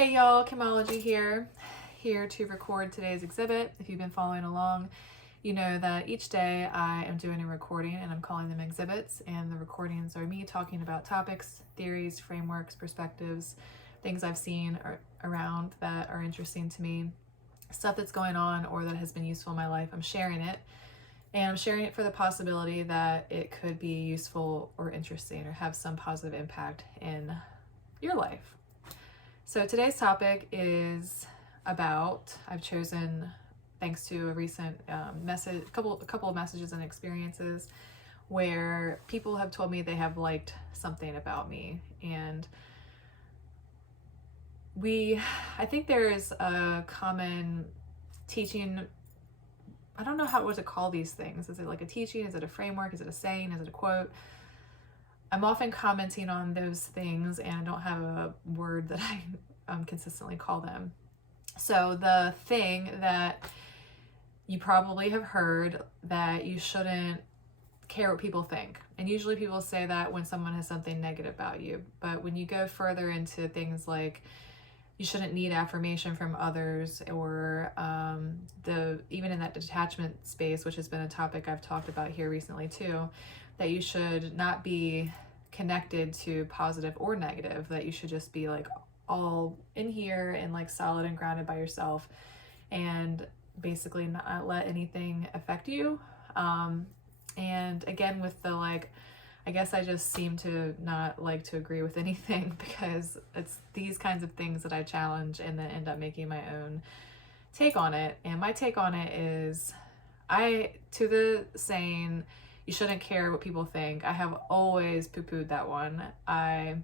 Hey y'all, Chemology here to record today's exhibit. If you've been following along, you know that each day I am doing a recording and I'm calling them exhibits, and the recordings are me talking about topics, theories, frameworks, perspectives, things I've seen around that are interesting to me, stuff that's going on or that has been useful in my life. I'm sharing it, and I'm sharing it for the possibility that it could be useful or interesting or have some positive impact in your life. So today's topic is about, I've chosen, thanks to a recent message, a couple of messages and experiences where people have told me they have liked something about me. And I think there is a common teaching, I don't know what to call these things. Is it like a teaching? Is it a framework? Is it a saying? Is it a quote? I'm often commenting on those things and I don't have a word that I consistently call them. So the thing that you probably have heard, that you shouldn't care what people think. And usually people say that when someone has something negative about you. But when you go further into things like you shouldn't need affirmation from others, or even in that detachment space, which has been a topic I've talked about here recently too, that you should not be connected to positive or negative, that you should just be like all in here and like solid and grounded by yourself and basically not let anything affect you. And again, with the I guess I just seem to not like to agree with anything because it's these kinds of things that I challenge and then end up making my own take on it. And my take on it is, to the saying, you shouldn't care what people think, I have always poo-pooed that one. I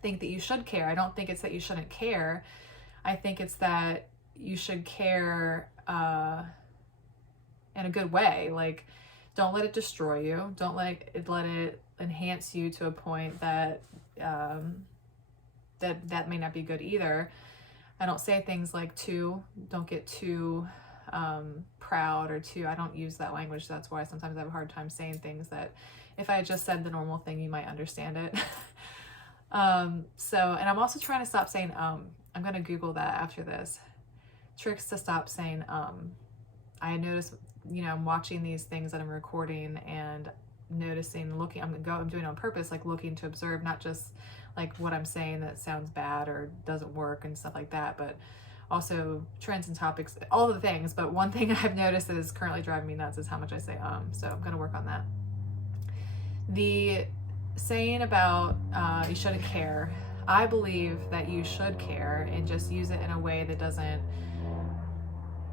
think that you should care. I don't think it's that you shouldn't care. I think it's that you should care in a good way. Like, don't let it destroy you. Don't let it enhance you to a point that that may not be good either. I don't say things like don't get too proud or I don't use that language. That's why sometimes I have a hard time saying things that if I had just said the normal thing, you might understand it. And I'm also trying to stop saying I'm going to Google that after this. Tricks to stop saying I notice, I'm watching these things that I'm recording and noticing, looking, I'm doing it on purpose, like looking to observe, not just like what I'm saying that sounds bad or doesn't work and stuff like that, but also trends and topics, all the things. But one thing I've noticed that is currently driving me nuts is how much I say so I'm going to work on that. The saying about you shouldn't care, I believe that you should care and just use it in a way that doesn't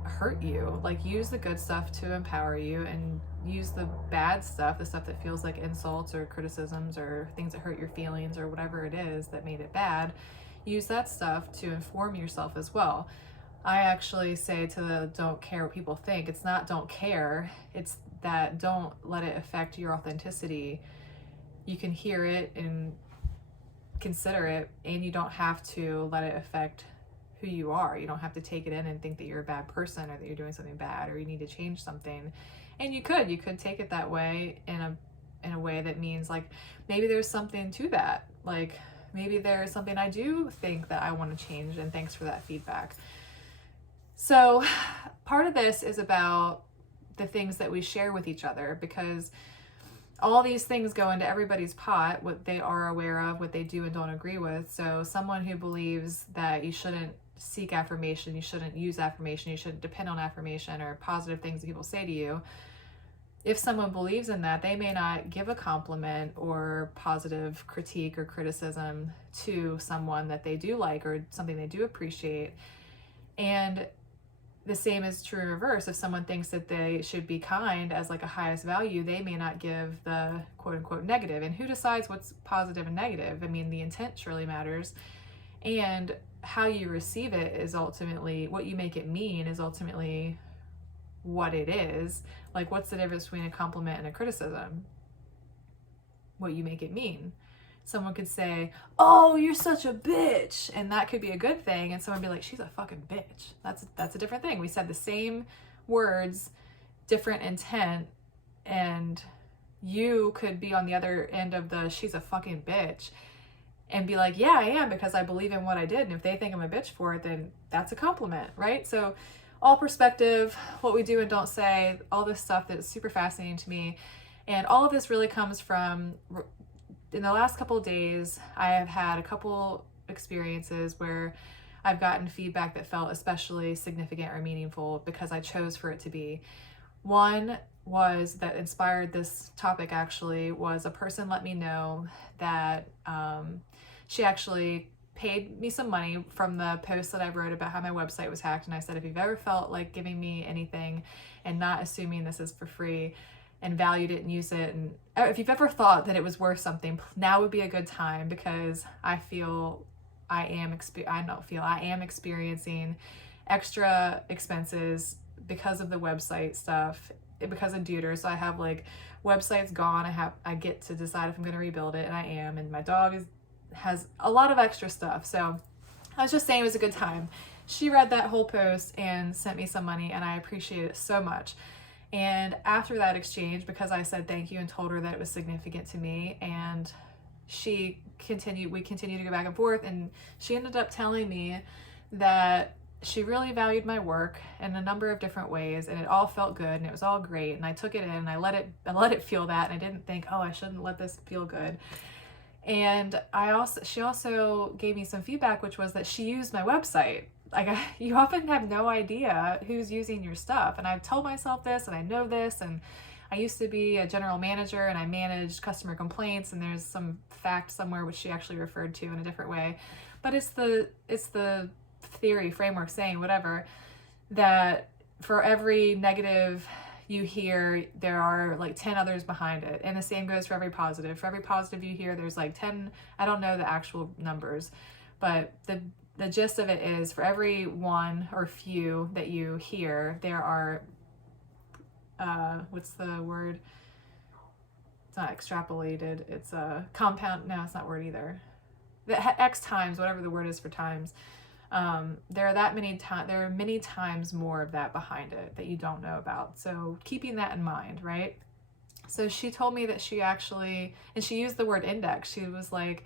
hurt you. Like, use the good stuff to empower you and use the bad stuff, the stuff that feels like insults or criticisms or things that hurt your feelings or whatever it is that made it bad, use that stuff to inform yourself as well. I actually say don't care what people think. It's not don't care, it's that don't let it affect your authenticity. You can hear it and consider it, and you don't have to let it affect who you are. You don't have to take it in and think that you're a bad person or that you're doing something bad or you need to change something. And you could take it that way in a way that means like maybe there's something to that. Like maybe there's something I do think that I want to change, and thanks for that feedback. So part of this is about the things that we share with each other, because all these things go into everybody's pot, what they are aware of, what they do and don't agree with. So someone who believes that you shouldn't seek affirmation, you shouldn't use affirmation, you shouldn't depend on affirmation or positive things that people say to you, if someone believes in that, they may not give a compliment or positive critique or criticism to someone that they do like or something they do appreciate. And the same is true in reverse. If someone thinks that they should be kind as like a highest value, they may not give the quote unquote negative. And who decides what's positive and negative? I mean, the intent surely matters. And how you receive it is ultimately, what you make it mean is ultimately what it is. Like, what's the difference between a compliment and a criticism? What you make it mean. Someone could say, oh, you're such a bitch, and that could be a good thing, and someone would be like, she's a fucking bitch. That's a different thing. We said the same words, different intent, and you could be on the other end of the she's a fucking bitch, and be like, yeah, I am, because I believe in what I did. And if they think I'm a bitch for it, then that's a compliment, right? So all perspective, what we do and don't say, all this stuff that is super fascinating to me. And all of this really comes from, in the last couple of days, I have had a couple experiences where I've gotten feedback that felt especially significant or meaningful because I chose for it to be. One was that inspired this topic actually was a person let me know that she actually paid me some money from the post that I wrote about how my website was hacked. And I said, if you've ever felt like giving me anything and not assuming this is for free and valued it and used it, and if you've ever thought that it was worth something, now would be a good time, because I feel I am experiencing extra expenses because of the website stuff, because of Deuter. So I have like websites gone. I get to decide if I'm going to rebuild it, and I am. And my dog has a lot of extra stuff. So I was just saying it was a good time. She read that whole post and sent me some money, and I appreciate it so much. And after that exchange, because I said thank you and told her that it was significant to me, and we continued to go back and forth, and she ended up telling me that she really valued my work in a number of different ways, and it all felt good and it was all great, and I took it in and I let it feel that, and I didn't think, oh, I shouldn't let this feel good. And she also gave me some feedback, which was that she used my website. Like, you often have no idea who's using your stuff, and I've told myself this, and I know this, and I used to be a general manager and I managed customer complaints, and there's some fact somewhere which she actually referred to in a different way, but it's the theory, framework, saying whatever, that for every negative you hear, there are like 10 others behind it. And the same goes for every positive. For every positive you hear, there's like 10, I don't know the actual numbers, but the gist of it is, for every one or few that you hear, there are, what's the word? It's not extrapolated. It's a compound. No, it's not word either. The X times, whatever the word is for times. There are many times more of that behind it that you don't know about. So keeping that in mind, right? So she told me that she actually, and she used the word index. She was like,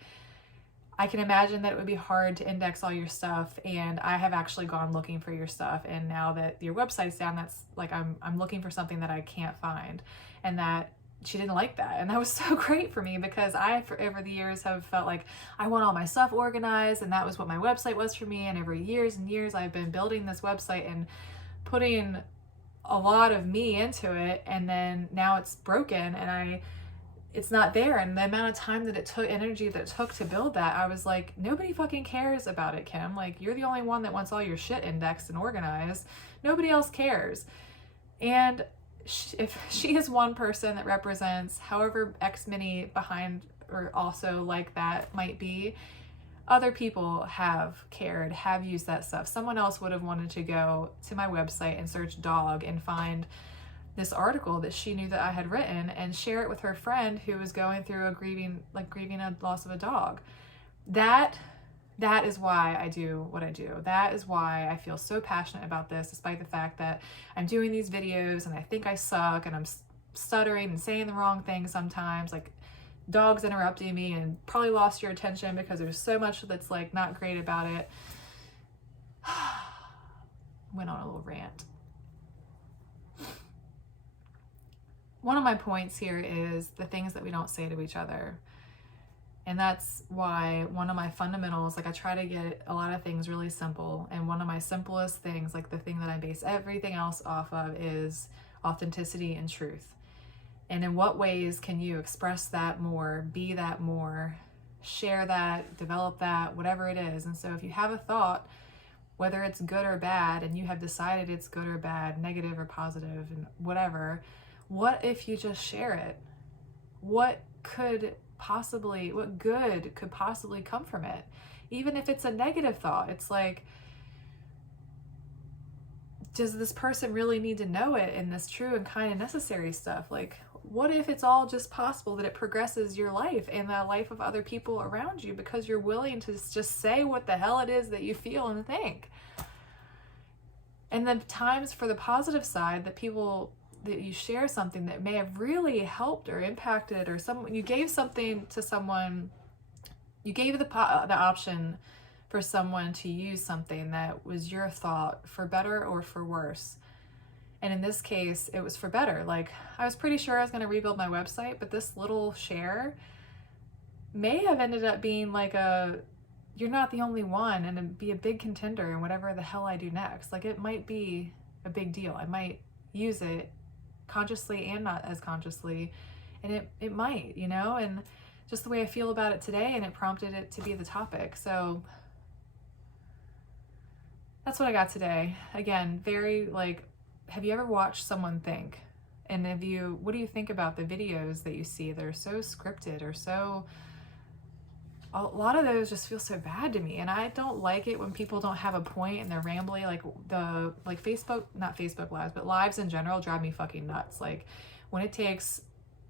I can imagine that it would be hard to index all your stuff, and I have actually gone looking for your stuff, and now that your website's down, that's like, I'm looking for something that I can't find. And that she didn't like that. And that was so great for me, because over the years have felt like I want all my stuff organized, and that was what my website was for me. And over years and years, I've been building this website and putting a lot of me into it, and then now it's broken and it's not there. And the amount of time that it took, energy that it took to build that, I was like, nobody fucking cares about it, Kim. Like, you're the only one that wants all your shit indexed and organized. Nobody else cares. And if she is one person that represents however X many behind or also like that might be, other people have cared, have used that stuff. Someone else would have wanted to go to my website and search dog and find this article that she knew that I had written and share it with her friend who was going through grieving a loss of a dog. That is why I do what I do. That is why I feel so passionate about this, despite the fact that I'm doing these videos and I think I suck and I'm stuttering and saying the wrong thing sometimes, like dogs interrupting me, and probably lost your attention because there's so much that's like not great about it. Went on a little rant. One of my points here is the things that we don't say to each other. And that's why one of my fundamentals, like I try to get a lot of things really simple. And one of my simplest things, like the thing that I base everything else off of, is authenticity and truth. And in what ways can you express that more, be that more, share that, develop that, whatever it is. And so if you have a thought, whether it's good or bad, and you have decided it's good or bad, negative or positive, and whatever, what if you just share it? What good could possibly come from it? Even if it's a negative thought, it's like, does this person really need to know it in this true and kind of necessary stuff? Like, what if it's all just possible that it progresses your life and the life of other people around you because you're willing to just say what the hell it is that you feel and think? And then times for the positive side, that you share something that may have really helped or impacted, or you gave something to someone You gave the option for someone to use something that was your thought for better or for worse. And in this case, it was for better. Like, I was pretty sure I was going to rebuild my website, but this little share may have ended up being like you're not the only one, and it'd be a big contender in whatever the hell I do next. Like, it might be a big deal. I might use it consciously and not as consciously, and it might, you know, and just the way I feel about it today, and it prompted it to be the topic. So that's what I got today. Again, very like, have you ever watched someone think? And what do you think about the videos that you see that are so scripted or so, a lot of those just feel so bad to me. And I don't like it when people don't have a point and they're rambly. Like Facebook, not Facebook lives, but lives in general drive me fucking nuts. Like, when it takes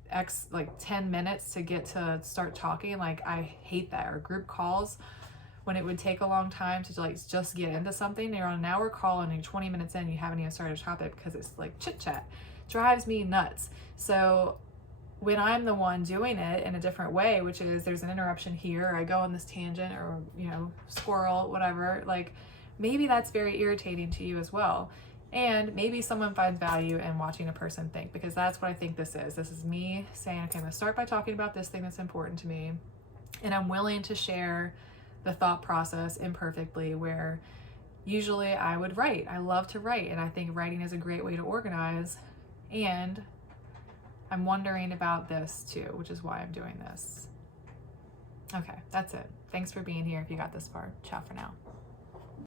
10 minutes to get to start talking, like, I hate that. Or group calls, when it would take a long time to like just get into something. You're on an hour call and you're 20 minutes in, you haven't even started a topic because it's like chit chat. Drives me nuts. So when I'm the one doing it in a different way, which is there's an interruption here, or I go on this tangent, or, you know, squirrel, whatever, like, maybe that's very irritating to you as well. And maybe someone finds value in watching a person think, because that's what I think this is. This is me saying, okay, I'm gonna start by talking about this thing that's important to me, and I'm willing to share the thought process imperfectly, where usually I would write. I love to write, and I think writing is a great way to organize. And I'm wondering about this too, which is why I'm doing this. Okay, that's it. Thanks for being here if you got this far. Ciao for now.